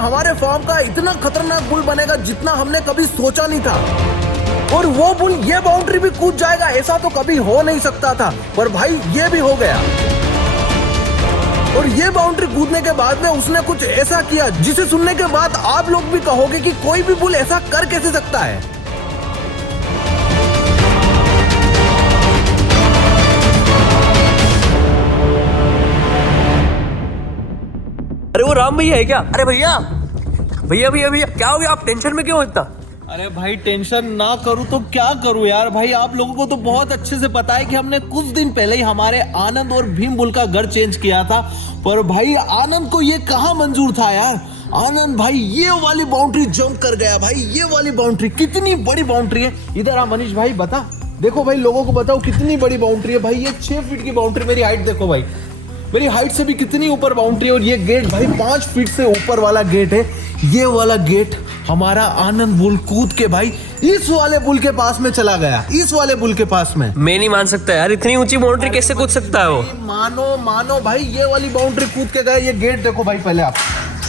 हमारे फार्म का इतना खतरनाक बुल बनेगा जितना हमने कभी सोचा नहीं था। और वो बुल ये बाउंड्री भी कूद जाएगा, ऐसा तो कभी हो नहीं सकता था, पर भाई ये भी हो गया। और ये बाउंड्री कूदने के बाद में उसने कुछ ऐसा किया जिसे सुनने के बाद आप लोग भी कहोगे कि कोई भी बुल ऐसा कर कैसे सकता है। अरे वो राम भैया है क्या? अरे भैया भैया भैया भैया क्या हो गया? आप टेंशन में क्यों हो इतना? अरे भाई टेंशन ना करूं तो क्या करूं यार। भाई आप लोगों को तो बहुत अच्छे से पता है कि हमने कुछ दिन पहले ही हमारे आनंद और भीम बुल का घर चेंज किया था, पर भाई आनंद को ये कहाँ मंजूर था यार। आनंद भाई ये वाली बाउंड्री जंप कर गया। भाई ये वाली बाउंड्री कितनी बड़ी बाउंड्री है। इधर आ मनीष भाई बता, देखो भाई लोगों को बताओ कितनी बड़ी बाउंड्री है। भाई ये 6 फीट की बाउंड्री, मेरी हाइट देखो भाई, मेरी हाइट से भी कितनी ऊपर बाउंड्री है। और ये गेट भाई 5 फीट से ऊपर वाला गेट है। ये वाला गेट हमारा आनंद बुल कूद के भाई इस वाले बुल के पास में चला गया, इस वाले बुल के पास में। मैं नहीं मान सकता यार, इतनी ऊंची बाउंड्री कैसे कूद सकता है वो? मानो भाई ये वाली बाउंड्री कूद के गया। ये गेट देखो भाई पहले आप,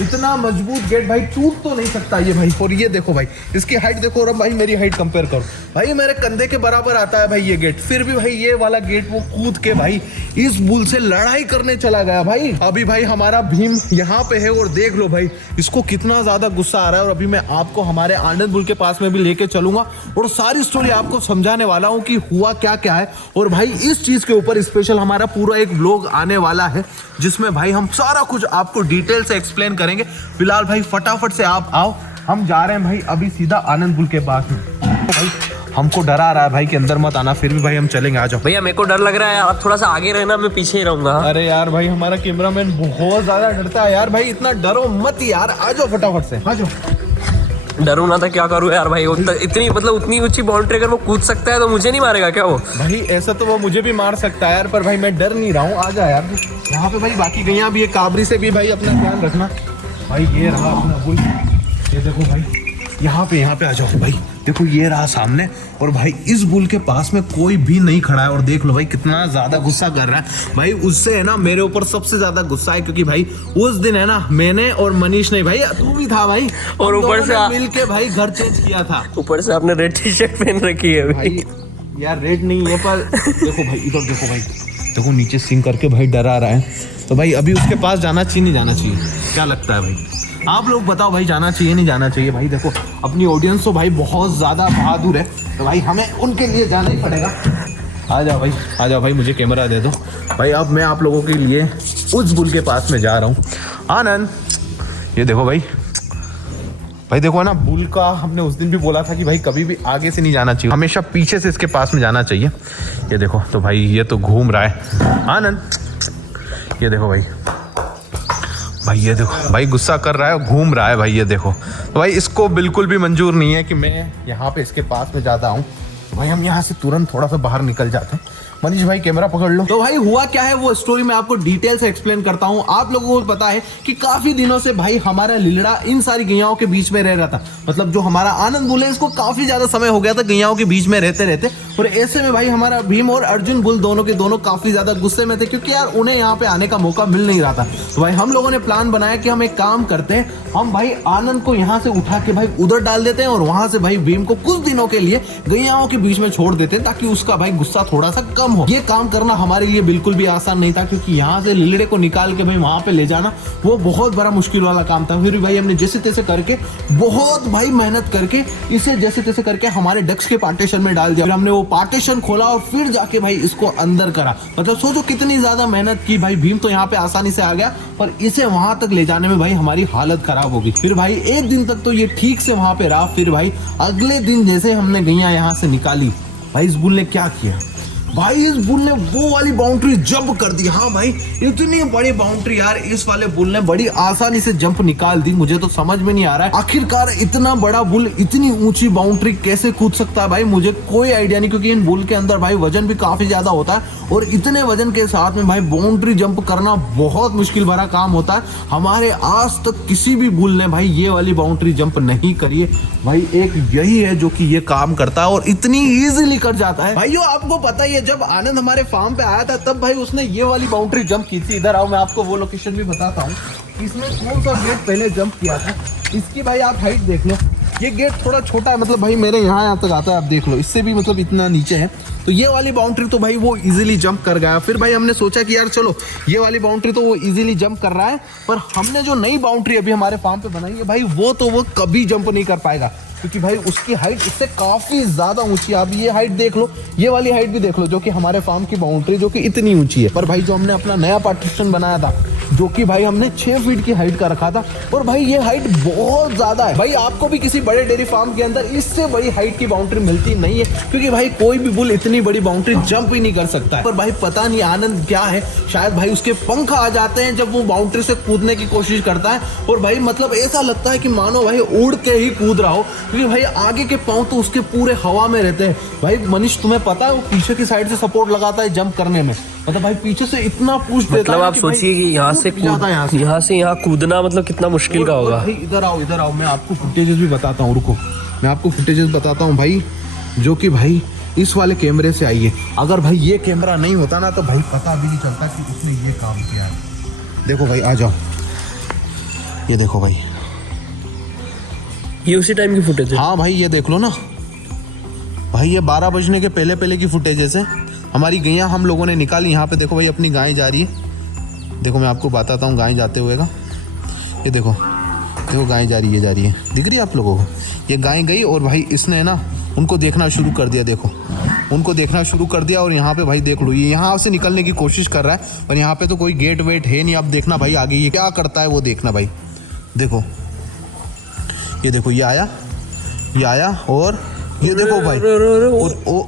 इतना मजबूत गेट भाई टूट तो नहीं सकता ये भाई। और ये देखो भाई इसकी हाइट देखो, और भाई मेरी हाइट कंपेयर करो भाई, मेरे कंधे के बराबर आता है भाई ये गेट। फिर भी भाई ये वाला गेट वो कूद के भाई इस बुल से लड़ाई करने चला गया। भाई अभी भाई हमारा भीम यहाँ पे है और देख लो भाई इसको कितना ज्यादा गुस्सा आ रहा है। और अभी मैं आपको हमारे आनंद बुल के पास में भी लेके चलूंगा और सारी स्टोरी आपको समझाने वाला हूँ कि हुआ क्या क्या है। और भाई इस चीज के ऊपर स्पेशल हमारा पूरा एक व्लॉग आने वाला है जिसमें भाई हम सारा कुछ आपको डिटेल से एक्सप्लेन करेंगे। फिलहाल भाई फटाफट से आप आओ, हम जा रहे हैं भाई अभी सीधा आनंद बुल के पास में। भाई हमको डरा रहा है भाई कि अंदर मत आना, फिर भी भाई हम चलेंगे, आ जाओ। भैया मेरे को डर लग रहा है, आप थोड़ा सा आगे रहना, मैं पीछे ही रहूंगा। अरे यार भाई हमारा कैमरामैन बहुत ज्यादा डरता है यार। भाई इतना डरो मत यार, आ जाओ फटाफट से, आ जाओ। डरू ना था क्या करूँ यार भाई, इतनी मतलब उतनी ऊंची बाउंड्री अगर वो कूद सकता है तो मुझे नहीं मारेगा क्या वो? भाई ऐसा तो वो मुझे भी मार सकता है यार, पर भाई मैं डर नहीं रहा हूँ, आ जा यार। यहाँ पे भाई बाकी गैया भी है, काबरी से भी भाई अपना ध्यान रखना। भाई ये रहा अपना बुल, ये देखो भाई यहाँ पे आ जाओ भाई, देखो ये रहा सामने। और भाई इस बुल के पास में कोई भी नहीं खड़ा है। और देख लो भाई कितना ज्यादा गुस्सा कर रहा है भाई। उससे है ना मेरे ऊपर सबसे ज्यादा गुस्सा है, क्योंकि भाई उस दिन है ना मैंने और मनीष नहीं, भाई तू भी था भाई, और ऊपर से मिल के भाई घर चेंज किया था। ऊपर से आपने रेड टी शर्ट पहन रखी है भाई यार रेड नहीं है, पर देखो भाई इधर देखो भाई, देखो नीचे सिंक करके भाई डरा रहा है। तो भाई अभी उसके पास जाना चाहिए नहीं जाना चाहिए, क्या लगता है भाई? आप लोग बताओ भाई जाना चाहिए नहीं जाना चाहिए? भाई देखो अपनी ऑडियंस तो भाई बहुत ज़्यादा बहादुर है, तो भाई हमें उनके लिए जाना ही पड़ेगा। आ जाओ भाई, आ जाओ भाई, मुझे कैमरा दे दो भाई। अब मैं आप लोगों के लिए उस बुल के पास में जा रहा हूँ। आनंद ये देखो भाई, भाई देखो ना बुल का हमने उस दिन भी बोला था कि भाई कभी भी आगे से नहीं जाना चाहिए, हमेशा पीछे से इसके पास में जाना चाहिए। ये देखो तो भाई ये तो घूम रहा है आनंद, ये देखो भाई, भाई ये देखो भाई गुस्सा कर रहा है और घूम रहा है भाई, ये देखो। तो भाई इसको बिल्कुल भी मंजूर नहीं है कि मैं यहाँ पे इसके पास में जाता हूँ। भाई हम यहाँ से तुरंत थोड़ा सा बाहर निकल जाते हैं। मनीष भाई कैमरा पकड़ लो। तो भाई हुआ क्या है वो स्टोरी मैं आपको डिटेल से एक्सप्लेन करता हूँ। आप लोगों को पता है कि काफी दिनों से भाई हमारा लीलड़ा इन सारी गैयाओं के बीच में रह रहा था। मतलब जो हमारा आनंद बुल है इसको काफी ज्यादा समय हो गया था गैयाओं के बीच में रहते रहते। और ऐसे में भाई हमारा भीम और अर्जुन बुल दोनों के दोनों काफी ज्यादा गुस्से में थे, क्योंकि यार उन्हें यहाँ पे आने का मौका मिल नहीं रहा था। तो भाई हम लोगों ने प्लान बनाया कि हम एक काम करते हैं, हम भाई आनंद को यहाँ से उठा के भाई उधर डाल देते हैं और वहां से भाई भीम को कुछ दिनों के लिए गैयाओं के बीच में छोड़ देते हैं, ताकि उसका भाई गुस्सा थोड़ा सा कम हो। ये काम करना हमारे लिए बिल्कुल भी आसान नहीं था, क्योंकि यहाँ से लीलड़े को निकाल के भाई वहां पे ले जाना वो बहुत बड़ा मुश्किल वाला काम था। फिर भाई हमने जैसे तैसे करके बहुत भाई मेहनत करके इसे जैसे तैसे करके हमारे डेस्क के पार्टीशन में डाल दिया। फिर हमने वो पार्टीशन खोला और फिर जाके भाई इसको अंदर करा। मतलब सोचो कितनी ज्यादा मेहनत की भाई। भीम तो यहाँ पे आसानी से आ गया, पर इसे वहां तक ले जाने में भाई हमारी हालत खराब हो गई। फिर भाई एक दिन तक तो ये ठीक से वहां पे रहा। फिर भाई अगले दिन जैसे हमने गैया यहाँ से निकाली, भाई इस बुल ने क्या किया, भाई इस बुल ने वो वाली बाउंड्री जंप कर दी। हाँ भाई इतनी बड़ी बाउंड्री यार इस वाले बुल ने बड़ी आसानी से जंप निकाल दी। मुझे तो समझ में नहीं आ रहा है आखिरकार इतना बड़ा बुल इतनी ऊंची बाउंड्री कैसे कूद सकता है। भाई मुझे कोई आइडिया नहीं, क्योंकि इन बुल के अंदर भाई वजन भी काफी ज्यादा होता है और इतने वजन के साथ में भाई बाउंड्री जंप करना बहुत मुश्किल भरा काम होता है। हमारे आज तक किसी भी बुल ने भाई ये वाली बाउंड्री जंप नहीं करी है। भाई एक यही है जो कि ये काम करता है और इतनी इजीली कर जाता है। भाइयों आपको पता ही है जब आनंद हमारे फार्म पे आया था तब भाई उसने ये वाली बाउंड्री जंप की थी। इधर आओ मैं आपको वो लोकेशन भी बताता हूँ। इसमें कौन सा गेट पहले जंप किया था, इसकी भाई आप हाइट देख लो। ये गेट थोड़ा छोटा है, मतलब भाई मेरे यहाँ तक आता है, आप देख लो, इससे भी मतलब इतना नीचे है। तो ये वाली बाउंड्री तो भाई वो इजीली जंप कर गया। फिर भाई हमने सोचा कि यार चलो ये वाली बाउंड्री तो वो इजीली जंप कर रहा है, पर हमने जो नई बाउंड्री अभी हमारे फार्म पे बनाई है भाई, वो तो वो कभी जंप नहीं कर पाएगा, क्योंकि भाई उसकी हाइट इससे काफी ज्यादा ऊंची है। आप ये हाइट देख लो, ये वाली हाइट भी देख लो, जो कि हमारे फार्म की बाउंड्री जो कि इतनी ऊंची है। पर भाई जो हमने अपना नया पार्टीशन बनाया था, जो कि भाई हमने 6 फीट की हाइट का रखा था, और भाई ये हाइट बहुत ज्यादा है। भाई आपको भी किसी बड़े डेयरी फार्म के अंदर इससे बड़ी हाइट की बाउंड्री मिलती नहीं है, क्योंकि भाई कोई भी बुल इतनी बड़ी बाउंड्री जंप ही नहीं कर सकता है। पर भाई पता नहीं आनंद क्या है, शायद भाई उसके पंख आ जाते हैं जब वो बाउंड्री से कूदने की कोशिश करता है, और भाई मतलब ऐसा लगता है कि मानो भाई उड़ के ही कूद रहा हो, क्योंकि भाई आगे के पांव तो उसके पूरे हवा में रहते हैं। भाई मनीष तुम्हें पता है वो पीछे की साइड से सपोर्ट लगाता है जंप करने में, मतलब भाई पीछे से इतना पुश देता है। मतलब आप सोचिए कि यहाँ से यहाँ कूदना मतलब कितना मुश्किल का होगा। भाई इधर आओ, मैं आपको फुटेजेस भी बताता हूँ, रुको मैं आपको फुटेजेस बताता हूँ भाई, जो कि भाई इस वाले कैमरे से आई है। अगर भाई ये कैमरा नहीं होता ना तो भाई पता भी नहीं चलता कि उसने ये काम किया है। देखो भाई आ जाओ, ये देखो भाई, ये उसी टाइम की फुटेज है। हाँ भाई ये देख लो ना भाई, ये 12 बजने के पहले की फुटेजेस है। हमारी गैया हम लोगों ने निकाली। यहाँ पे देखो भाई अपनी गाय जा रही है, देखो मैं आपको बताता हूँ गाय जाते हुए का। ये देखो गाय जा रही है, दिख रही है आप लोगों को? ये गाय गई और भाई इसने ना उनको देखना शुरू कर दिया, देखो उनको देखना शुरू कर दिया। और यहाँ पे भाई देख लो, ये यहाँ से निकलने की कोशिश कर रहा है, और यहाँ पे तो कोई गेट वेट है नहीं। अब देखना भाई आगे ये क्या करता है, वो देखना भाई। देखो ये आया और ये देखो भाई,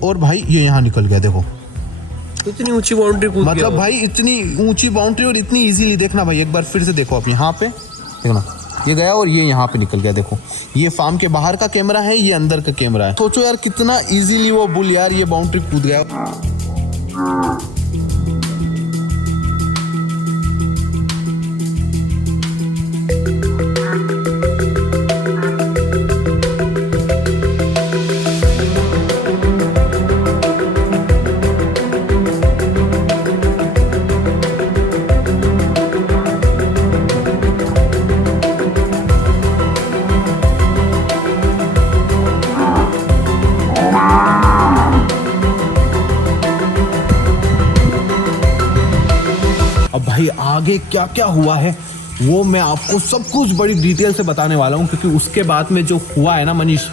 और भाई ये यहाँ निकल गया। देखो इतनी ऊंची बाउंड्री कूद गया, मतलब भाई इतनी ऊंची बाउंड्री और इतनी इजीली। देखना भाई एक बार फिर से देखो आप, यहाँ पे देखना ये गया और ये यहाँ पे निकल गया। देखो ये फार्म के बाहर का कैमरा है, ये अंदर का कैमरा है। सोचो यार कितना इजीली वो बुल यार ये बाउंड्री कूद गया। अब भाई आगे क्या क्या हुआ है वो मैं आपको सब कुछ बड़ी डिटेल से बताने वाला हूँ, क्योंकि उसके बाद में जो हुआ है ना मनीष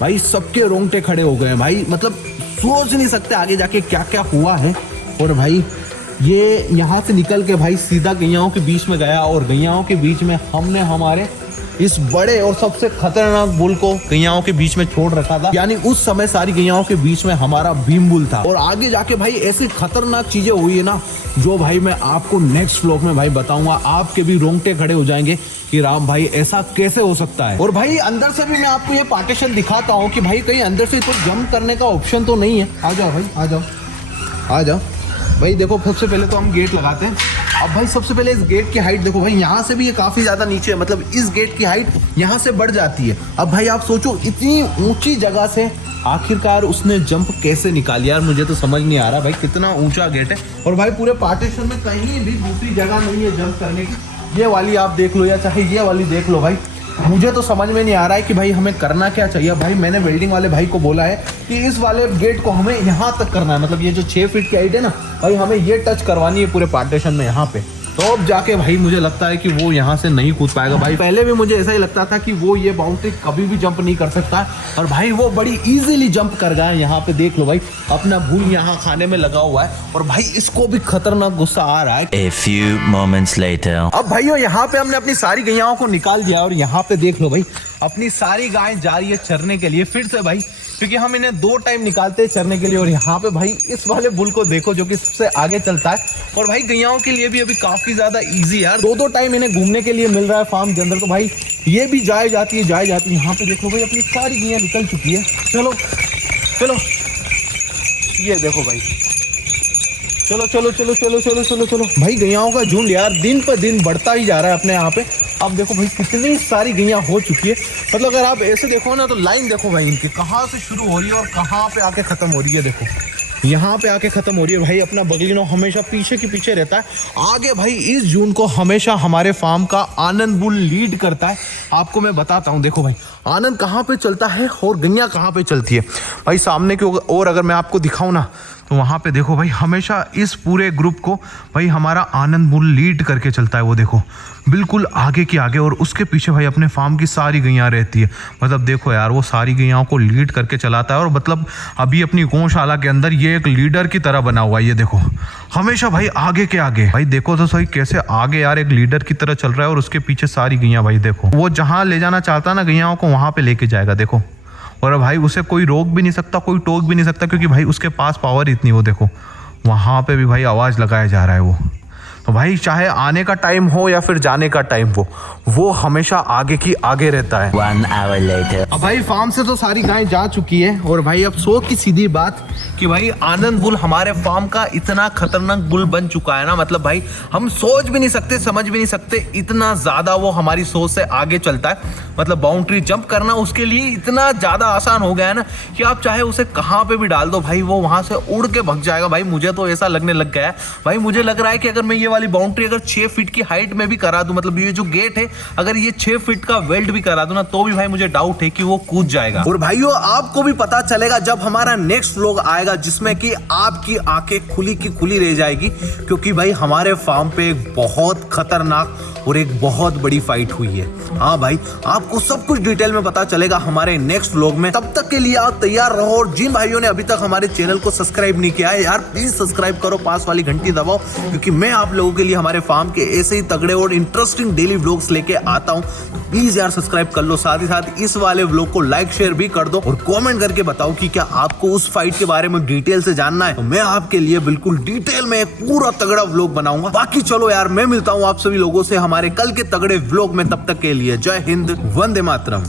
भाई, सबके रोंगटे खड़े हो गए हैं भाई। मतलब सोच नहीं सकते आगे जाके क्या क्या हुआ है। और भाई ये यहाँ से निकल के भाई सीधा गैयाओं के बीच में गया, और गैयाओं के बीच में हमने हमारे इस बड़े और सबसे खतरनाक बुल को गैयाओं के बीच में छोड़ रखा था। यानी उस समय सारी गैयाओं के बीच में हमारा भीम बुल था। और आगे जाके भाई ऐसी खतरनाक चीजें हुई है ना, जो भाई मैं आपको नेक्स्ट व्लॉग में भाई बताऊंगा। आपके भी रोंगटे खड़े हो जाएंगे कि राम भाई ऐसा कैसे हो सकता है। और भाई अंदर से भी मैं आपको ये पार्टीशन दिखाता हूँ कि भाई कहीं अंदर से तो जंप करने का ऑप्शन तो नहीं है। आ जाओ भाई, आ जाओ भाई। देखो सबसे पहले तो हम गेट लगाते हैं। अब भाई सबसे पहले इस गेट की हाइट देखो भाई, यहाँ से भी ये काफ़ी ज़्यादा नीचे है, मतलब इस गेट की हाइट यहाँ से बढ़ जाती है। अब भाई आप सोचो इतनी ऊंची जगह से आखिरकार उसने जंप कैसे निकाली यार, मुझे तो समझ नहीं आ रहा भाई कितना ऊंचा गेट है। और भाई पूरे पार्टीशन में कहीं भी दूसरी जगह नहीं है जंप करने की। ये वाली आप देख लो या चाहे ये वाली देख लो भाई, मुझे तो समझ में नहीं आ रहा है कि भाई हमें करना क्या चाहिए। भाई मैंने वेल्डिंग वाले भाई को बोला है कि इस वाले गेट को हमें यहाँ तक करना है, मतलब ये जो 6 फीट की हाइट है ना भाई, हमें ये टच करवानी है पूरे पार्टीशन में यहाँ पे। तो अब जाके भाई मुझे लगता है कि वो यहाँ से नहीं कूद पाएगा भाई। पहले भी मुझे ऐसा ही लगता था कि वो ये बाउंड्री कभी भी जंप नहीं कर सकता, और भाई वो बड़ी इजीली जंप कर गया। यहाँ पे देख लो भाई अपना भूल यहाँ खाने में लगा हुआ है, और भाई इसको भी खतरनाक गुस्सा आ रहा है। A few moments later. अब भाइयों यहाँ पे हमने अपनी सारी गैयाओं को निकाल दिया, और यहाँ पे देख लो भाई अपनी सारी गायें जा रही है चरने के लिए फिर से भाई, क्योंकि हम इन्हें 2 टाइम निकालते हैं चरने के लिए। और यहाँ पे भाई इस वाले बुल को देखो जो कि सबसे आगे चलता है, और भाई गैयाओं के लिए भी अभी काफी ज्यादा इजी यार, 2 टाइम इन्हें घूमने के लिए मिल रहा है फार्म के अंदर। तो भाई ये भी जाए जाती है। यहाँ पे देखो भाई अपनी सारी गैयां निकल चुकी है। चलो ये देखो भाई, चलो भाई गैयाओं का झुंड यार दिन पर दिन बढ़ता ही जा रहा है अपने यहाँ पे। अब देखो भाई कितनी सारी गैयां हो चुकी है, मतलब अगर आप ऐसे देखो ना तो लाइन देखो भाई इनकी कहाँ से शुरू हो रही है और कहाँ पे आके खत्म हो रही है। देखो यहाँ पे आके खत्म हो रही है भाई। अपना बगलिनो हमेशा पीछे के पीछे रहता है। आगे भाई इस जून को हमेशा हमारे फार्म का आनंद बुल लीड करता है। आपको मैं बताता हूँ, देखो भाई आनंद कहाँ पे चलता है और गैया कहाँ पे चलती है। भाई सामने की ओर अगर मैं आपको दिखाऊँ ना, तो वहाँ पे देखो भाई हमेशा इस पूरे ग्रुप को भाई हमारा आनंद बुल लीड करके चलता है। वो देखो बिल्कुल आगे की आगे, और उसके पीछे भाई अपने फार्म की सारी गैयाँ रहती है। मतलब देखो यार, वो सारी गैयाओं को लीड करके चलाता है। और मतलब अभी अपनी गौशाला के अंदर ये एक लीडर की तरह बना हुआ है। ये देखो हमेशा भाई आगे के आगे। भाई देखो तो सही कैसे आगे यार एक लीडर की तरह चल रहा है, और उसके पीछे सारी गैयाँ। भाई देखो वो जहाँ ले जाना चाहता है ना गैयाओं को, वहाँ पे लेके जाएगा। देखो, और भाई उसे कोई रोक भी नहीं सकता, कोई टोक भी नहीं सकता, क्योंकि भाई उसके पास पावर इतनी। वो देखो वहाँ पे भी भाई आवाज़ लगाया जा रहा है वो। तो भाई चाहे आने का टाइम हो या फिर जाने का टाइम हो, वो हमेशा आगे की आगे रहता है। 1 hour later. अब भाई फार्म से तो सारी गायें जा चुकी है, और भाई अब सो की सीधी बात कि भाई आनंद बुल हमारे फार्म का इतना खतरनाक बुल बन चुका है ना, मतलब भाई हम सोच भी नहीं सकते, समझ भी नहीं सकते, इतना ज्यादा वो हमारी सोच से आगे चलता है। मतलब बाउंड्री जंप करना उसके लिए इतना ज्यादा आसान हो गया है ना कि आप चाहे उसे कहाँ पे भी डाल दो भाई वो वहां से उड़ के भग जाएगा। भाई मुझे तो ऐसा लगने लग गया है। भाई मुझे लग रहा है कि अगर मैं ये वाली बाउंड्री अगर 6 फीट की हाइट में भी करा दूं, मतलब ये जो गेट है अगर ये 6 फीट का वेल्ड भी करा दूं ना, तो भी भाई मुझे डाउट है कि वो कूद जाएगा। और भाइयों आपको भी पता चलेगा जब हमारा नेक्स्ट व्लॉग आएगा, जिसमें कि आपकी आंखें खुली की खुली रह जाएगी, क्योंकि भाई हमारे फार्म पे एक बहुत खतरनाक और एक बहुत बड़ी फाइट हुई है। हाँ भाई आपको सब कुछ डिटेल में पता चलेगा हमारे नेक्स्ट व्लॉग में। तब तक के लिए आप तैयार रहो, और जिन भाइयों ने अभी तक हमारे चैनल को सब्सक्राइब नहीं किया है यार, प्लीज सब्सक्राइब करो, पास वाली घंटी दबाओ, क्योंकि मैं आप लोगों के लिए हमारे फार्म के ऐसे ही तगड़े और इंटरेस्टिंग डेली व्लॉग्स लेके आता हूँ। प्लीज यार सब्सक्राइब कर लो, साथ ही साथ इस वाले व्लॉग को लाइक शेयर भी कर दो, और कमेंट करके बताओ कि क्या आपको उस फाइट के बारे में डिटेल से जानना है, तो मैं आपके लिए बिल्कुल डिटेल में एक पूरा तगड़ा व्लॉग बनाऊंगा। बाकी चलो यार, मैं मिलता हूँ आप सभी लोगों से हमारे कल के तगड़े व्लॉग में। तब तक के लिए जय हिंद, वंदे मातरम।